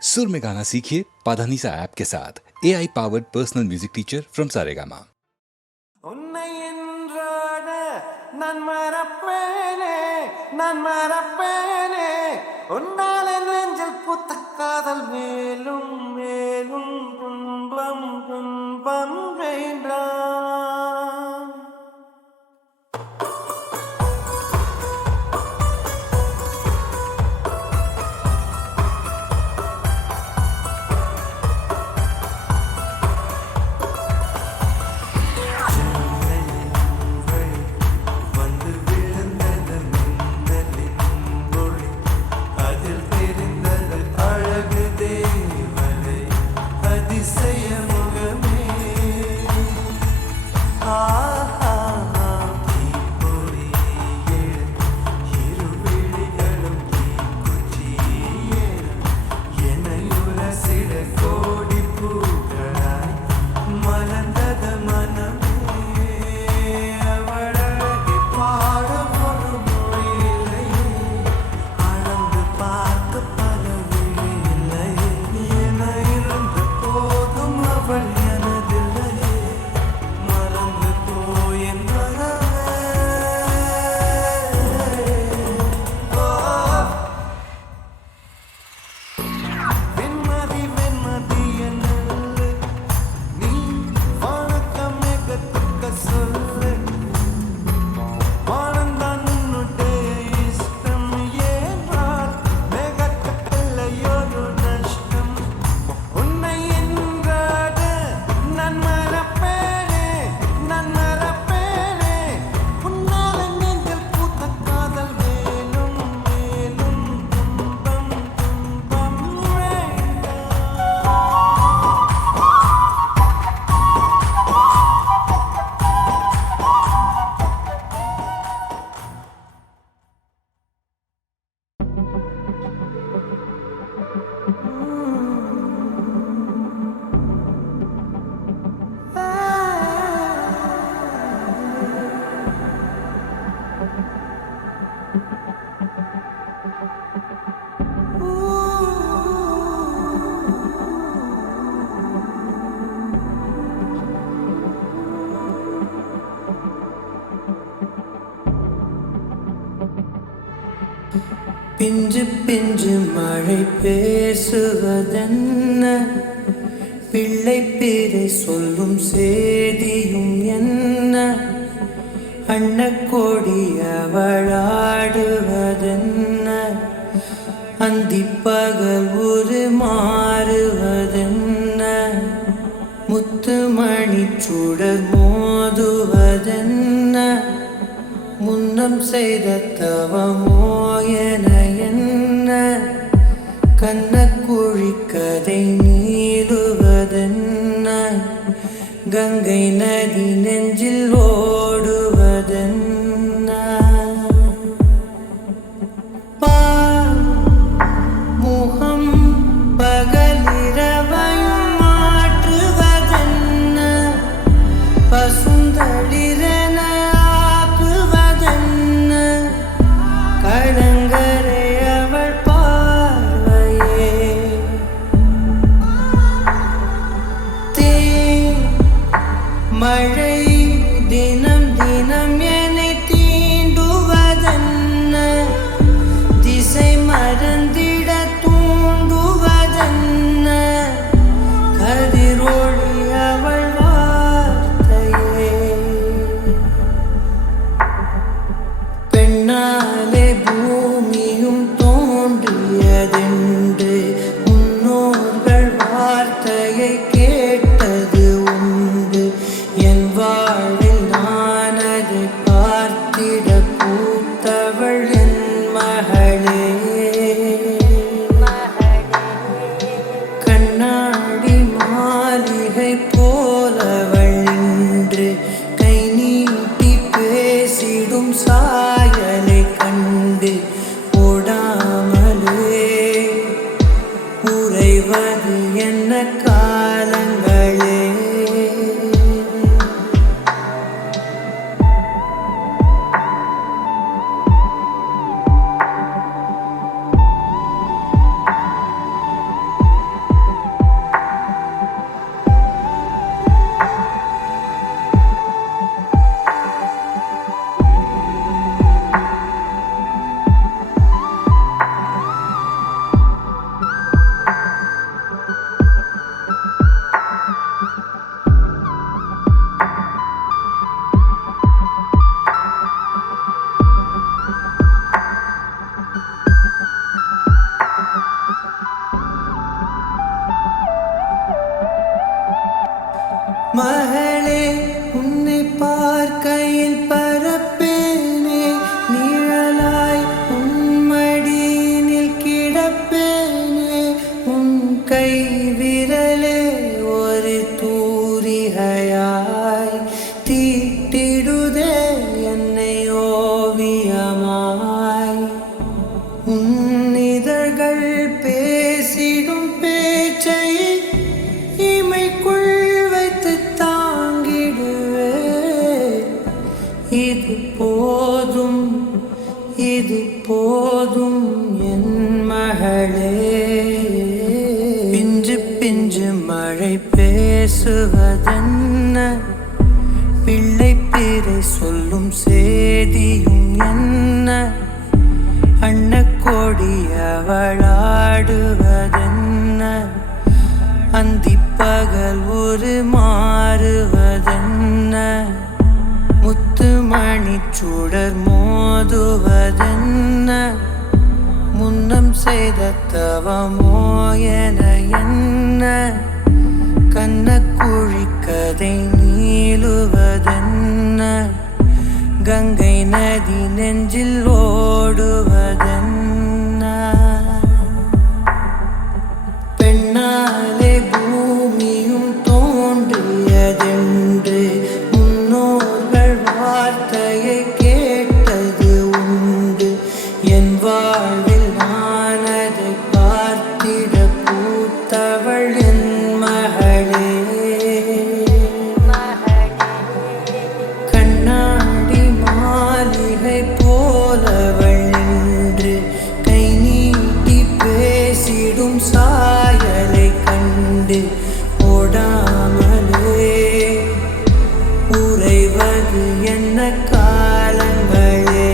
सुर में गाना सीखिए पाधानीसा ऐप के साथ AI powered personal music teacher from Saregama. உன்னை என்றாட நான் மறப்பேனே, நான் மறப்பேனே, உன்னால் என் நெஞ்சில் பூத்த காதல் மேலும் மேலும் துன்பம் துன்பம் வேண்டாம். பிஞ்சு பிஞ்சு மழை பேசுவதென்ன, பிள்ளை பேரை சொல்லும் சேதியும் என்ன, அன்னக்கோடி அவளாடுவதென்ன, அந்திப்பகல் ஒரு மாறுவதென்ன, முத்துமணி சுடர் மோதுவதென்ன, முன்னம் செய்த தவமோ என என்ன, கண்ணக்குழி கதை நீளுவதென்ன, கங்கை நதி நெஞ்சில் ஓடுவதென்ன, முகம் பகலிரவையும் மாற்றுவதென்ன, பசுந்தளிரென ஆக்குவதென்ன, கடங்கரை அவள் பார்வையே, மழை தினம் தினம் என்னை தீண்டுவதென்ன, திசை மறந்திட தூண்டுவதென்ன, கதிரொளி அவள் வார்த்தையே, பெண்ணாலே பூமியும் தோன்றியதென்று முன்னோர்கள் வார்த்தையை கேட்டது உண்டு, என் வாழ்வில் நான் அதை பார்த்திட பூத்தவள் என் மகளே, கண்ணாடி மாளிகை போலவள் இன்று கை நீட்டி பேசிடும் சாயலை கண்டு ஓடாமலே உறைவது என்ன காலங்களே. மகளே உன்னை பார்க்கையில் பரப்பேனே நிழலாய் உன்மடியினில் கிடப்பேனே உன் கை விரலே ஒரு தூரிகையாய் தீட்டிடுதே என்னை ஓவியமாய் உன் இதழ்கள் பேசிடும் பேச்சை இமைக்குள் வைத்து தாங்கிடுவே இது போதும் இது போதும் என் மகளே பிஞ்சு பிஞ்சு மழை பேசுவதென்ன பிள்ளை பேரை சொல்லும் சேதியும் என்ன அன்னக்கோடி அவளாடுவதென்ன அந்திப்பகல் ஒரு மாறுவதென்ன முத்துமணி சுடர் மோதுவதென்ன முன்னம் செய்த தவமோ என என்ன கண்ணக்குழி கதை நீளுவதென்ன கங்கை நதி நெஞ்சில் ஓடுவதென்ன பெண்ணாலே பூமியும் தோன்றியதென்று முன்னோர்கள் வார்த்தையை கேட்டது உண்டு என் வாழ்வில் நான் அதை பார்த்திட பூத்தவள் என் மகளே கண்ணாடி மாளிகை போலவள் நின்று கை நீட்டி பேசிடும் சாயலை கண்டு ஓடாமலே உறைவது என்ன காலங்களே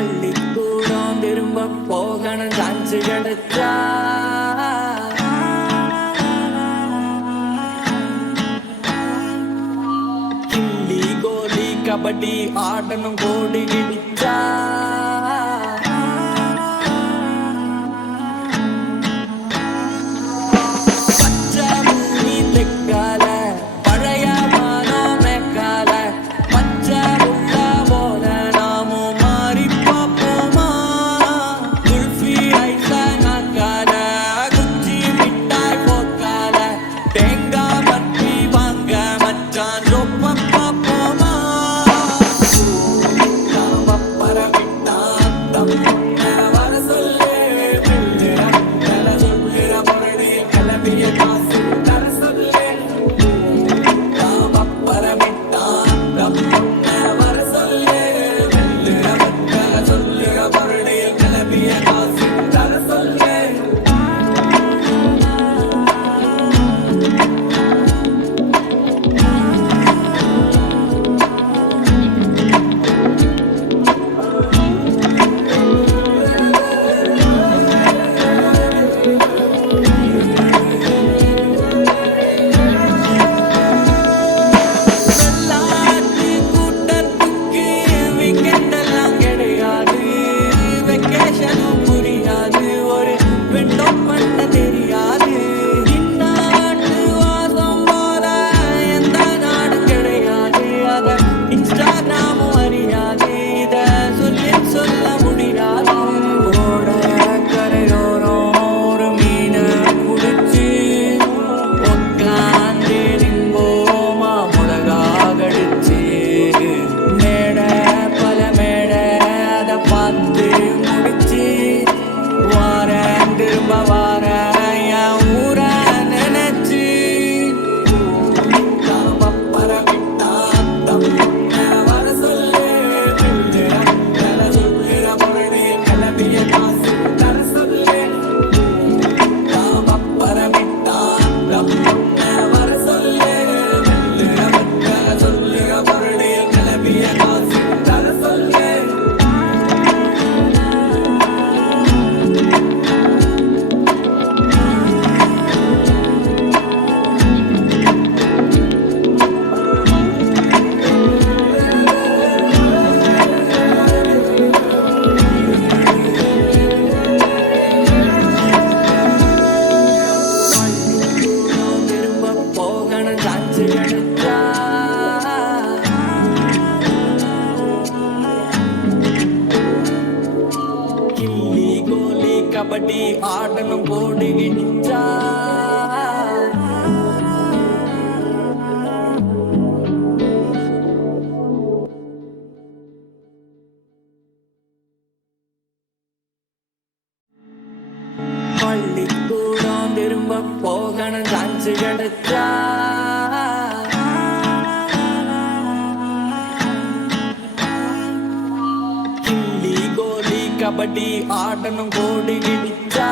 பள்ளிக்கூடம் திரும்ப போகணும் சான்ஸ் கிடைச்சா கில்லி கோலி கபடி ஆடணும் கோடி கிடிச்சா பச்சை பூமி தெக்கால பழைய மானோ மேக்கால பச்சை உள்ள போல நாமும் மாறி பார்ப்போமா குல்ஃபி ஐஸ நாக்கால குச்சி மிட்டாய் போக்கால தேங்காய் பற்றி வாங்க மச்சான் ரொப்ப பார்ப்போமா நாம பரவிட்டான் தம் வர சொல்லு சொல்லுற முரடி கிளம்பிய காசு தர சொல்லு நாம பரவிட்டான் தம் வர சொல்லு சொல்லுற முரடி கிளம்பிய காசு தர சொல்லு வெள்ளாட்டு கூட்டத்துக்கு weekend எல்லாம் கிடையாது வெக்கேஷனும் புரியாது ஒரு விண்டோ பண்ண தெரியாது இந்நாட்டு வாசம் போல எந்த நாடும் கிடையாது அத இன்ஸ்டாகிராமும் அறியாது இத சொல்லி சொல்ல முடியாது ஓட கரையோரம் ஒரு மீனை குடிச்சு உட்காந்து நிம்போமா முளகா கடிச்சு மேடை பல மேடை அதை பார்த்து முடிச்சு வாரேன் திரும்ப வாரேன் என் ஊரை நினைச்சு நாம பரவிட்டான் தம் வர சொல்லு சொல்லுற முரடி கிளம்பிய காசு தர சொல்லு நாம பரவிட்டான் தம் வர சொல்லு சொல்லுற முரடி கிளம்பிய காசு தர சொல்லு பள்ளிக்கூடம் திரும்ப போகணும் சான்ஸ் கிடைச்சா கில்லி கோலி கபடி ஆடணும் கோடி கிடிச்சா பள்ளிக்கூடம் திரும்ப போகணும் சான்ஸ் கிடைச்சா கில்லி கோலி கபடி ஆடணும் கோடி கிடிச்சா